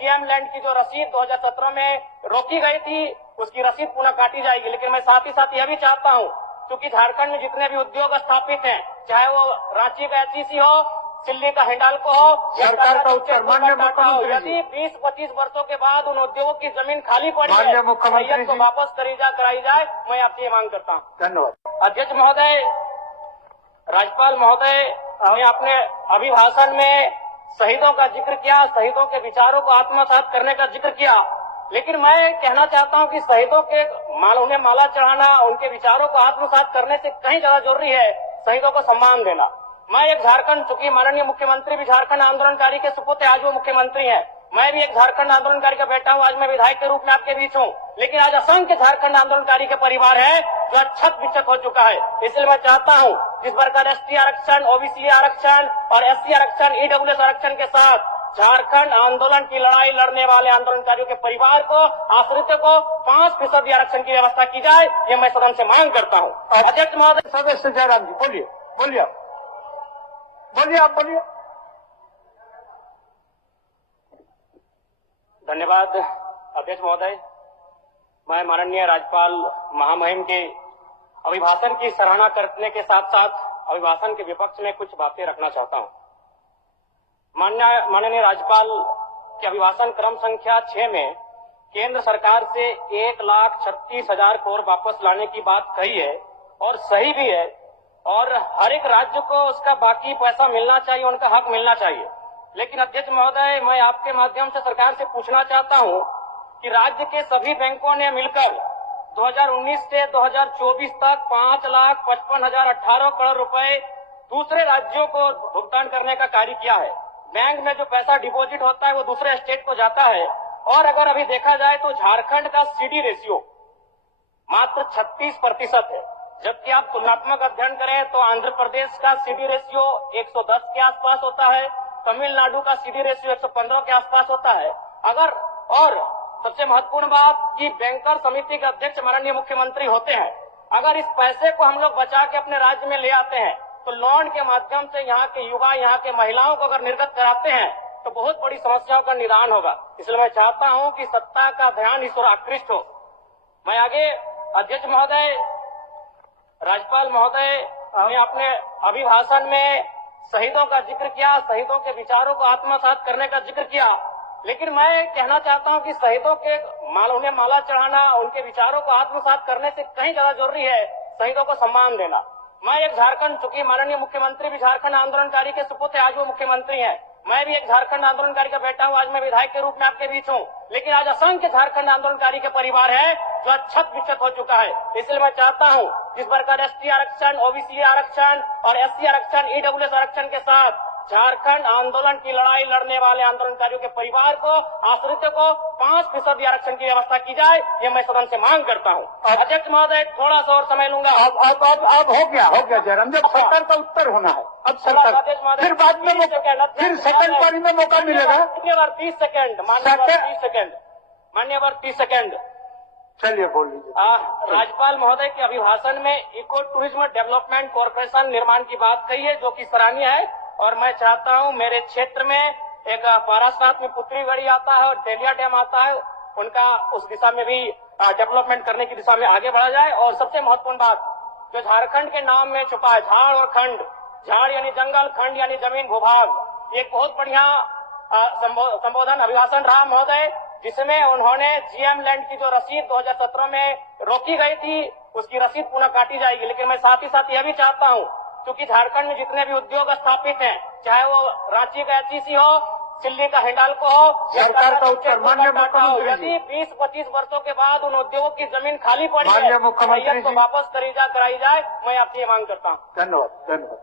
GM land की जो रसीद 2017 में रोकी गई थी उसकी रसीद पुनः काटी जाएगी। लेकिन मैं साथ ही साथ यह भी चाहता हूं, क्योंकि झारखंड में जितने भी उद्योग स्थापित हैं, चाहे वो रांची का एचईसी हो, दिल्ली का हिंडाल्को हो, सरकार का उत्तर माननीय मुख्यमंत्री जी। यदि 20-25 वर्षों के बाद उन उद्योगों की जमीन खाली पड़ी माननीय है, मुख्यमंत्री को जी। वापस कराई जाए, मैं आपसे ये मांग करता हूँ। धन्यवाद। अध्यक्ष महोदय, राज्यपाल महोदय ने अपने अभिभाषण में शहीदों का जिक्र किया, शहीदों के विचारों को आत्मसात करने का जिक्र किया, लेकिन मैं कहना चाहता हूं कि शहीदों के उन्हें माला चढ़ाना, उनके विचारों को आत्मसात करने से कहीं ज्यादा जरूरी है शहीदों को सम्मान देना। मैं एक झारखंड, चूंकि माननीय मुख्यमंत्री भी झारखंड आंदोलनकारी के सुपुत्र, आज वो मुख्यमंत्री हैं, मैं भी एक झारखंड आंदोलनकारी का बेटा हूं, आज मैं विधायक के रूप में आपके बीच हूं, लेकिन आज असंख्य झारखंड आंदोलनकारी के परिवार है जो छत बिछक हो चुका है। इसलिए मैं चाहता हूं जिस प्रकार एसटी आरक्षण, ओबीसी आरक्षण और एससी आरक्षण, ईडब्ल्यूएस आरक्षण के साथ झारखंड आंदोलन की लड़ाई लड़ने वाले आंदोलनकारियों के परिवार को, आश्रितों को 5% आरक्षण की व्यवस्था की जाए, ये मैं सदन से मांग करता हूं। अध्यक्ष महोदय। सदस्य जयराम जी बोलिए, बोलिए आप बोलिए। धन्यवाद अध्यक्ष महोदय। मैं माननीय राज्यपाल महामहिम के अभिभाषण की सराहना करने के साथ साथ अभिभाषण के विपक्ष में कुछ बातें रखना चाहता हूं। माननीय राज्यपाल के अभिभाषण क्रम संख्या 6 में केंद्र सरकार से 1,36,000 करोड़ वापस लाने की बात कही है और सही भी है, और हर एक राज्य को उसका बाकी पैसा मिलना चाहिए, उनका हक मिलना चाहिए। लेकिन अध्यक्ष महोदय, मैं आपके माध्यम से सरकार से पूछना चाहता हूं कि राज्य के सभी बैंकों ने मिलकर 2019 से 2024 तक 5,55,018 करोड़ रुपए दूसरे राज्यों को भुगतान करने का कार्य किया है। बैंक में जो पैसा डिपॉजिट होता है वो दूसरे स्टेट को जाता है, और अगर अभी देखा जाए तो झारखंड का सीडी रेशियो मात्र 36% है, जबकि आप तुलनात्मक अध्ययन करें तो आंध्र प्रदेश का सीडी रेशियो 110 के आसपास होता है, तमिलनाडु का सीडी रेशियो 115 के आसपास होता है। और सबसे महत्वपूर्ण बात कि बैंकर समिति के अध्यक्ष माननीय मुख्यमंत्री होते हैं। अगर इस पैसे को हम लोग बचा के अपने राज्य में ले आते हैं तो लोन के माध्यम से यहाँ के युवा, यहाँ के महिलाओं को अगर निर्गत कराते हैं तो बहुत बड़ी समस्याओं का निदान होगा। इसलिए मैं चाहता हूँ कि सत्ता का ध्यान इस ओर आकृष्ट हो। मैं आगे अध्यक्ष महोदय, राज्यपाल महोदय ने अपने अभिभाषण में शहीदों का जिक्र किया, शहीदों के विचारों को आत्मसात करने का जिक्र किया, लेकिन मैं कहना चाहता हूं कि शहीदों के उन्हें माला चढ़ाना, उनके विचारों को आत्मसात करने से कहीं ज्यादा जरूरी है शहीदों को सम्मान देना। मैं एक झारखंड, चूंकि माननीय मुख्यमंत्री भी झारखंड आंदोलनकारी के सुपुत्र, आज वो मुख्यमंत्री हैं, मैं भी एक झारखंड आंदोलनकारी का बेटा हूं, आज मैं विधायक के रूप में आपके बीच हूं, लेकिन आज असंख्य झारखंड आंदोलनकारी के परिवार है जो छत बिछक हो चुका है। इसलिए मैं चाहता हूं जिस प्रकार एसटी आरक्षण, ओबीसी आरक्षण और एससी आरक्षण, ईडब्ल्यूएस आरक्षण के साथ झारखंड आंदोलन की लड़ाई लड़ने वाले आंदोलनकारियों के परिवार को, आश्रितों को 5% आरक्षण की व्यवस्था की जाए, ये मैं सदन से मांग करता हूं। अध्यक्ष महोदय, थोड़ा सा और समय लूंगा। अब हो गया जयराम, जब सरकार का उत्तर होना है अब सरकार, फिर बाद में फिर सेकंड पारी में मौका मिलेगा। मान्यवर 30 सेकंड, मान्यवर 30 सेकंड। चलिए बोल लीजिए। राज्यपाल महोदय के अभिभाषण में इको टूरिज्म डेवलपमेंट कॉर्पोरेशन निर्माण की बात कही है, जो कि सराहनीय है, और मैं चाहता हूं मेरे क्षेत्र में एक पारासात में पुत्री आता है और डेलिया डैम आता है, उनका उस दिशा में भी डेवलपमेंट करने की दिशा में आगे बढ़ा जाए। और सबसे महत्वपूर्ण बात जो झारखंड के नाम में छुपा है, झाड़ और खंड, झाड़ यानी जंगल, खंड यानी जमीन भूभाग, एक बहुत बढ़िया संबोधन अभिभाषण रहा महोदय, जिसमें उन्होंने जीएम लैंड की जो रसीद 2017 में रोकी गई थी उसकी रसीद पुनः काटी जाएगी। लेकिन मैं साथ ही साथ यह भी चाहता हूं, क्योंकि झारखंड में जितने भी उद्योग स्थापित हैं, चाहे वो रांची का एचईसी हो, दिल्ली का हिंडाल्को हो, सरकार का उत्तर माननीय मुख्यमंत्री जी। यदि 20-25 वर्षों के बाद उन उद्योगों की जमीन खाली पड़ी माननीय है, मुख्यमंत्री तो वापस कराई जाए, मैं आपसे ये मांग करता हूँ। धन्यवाद।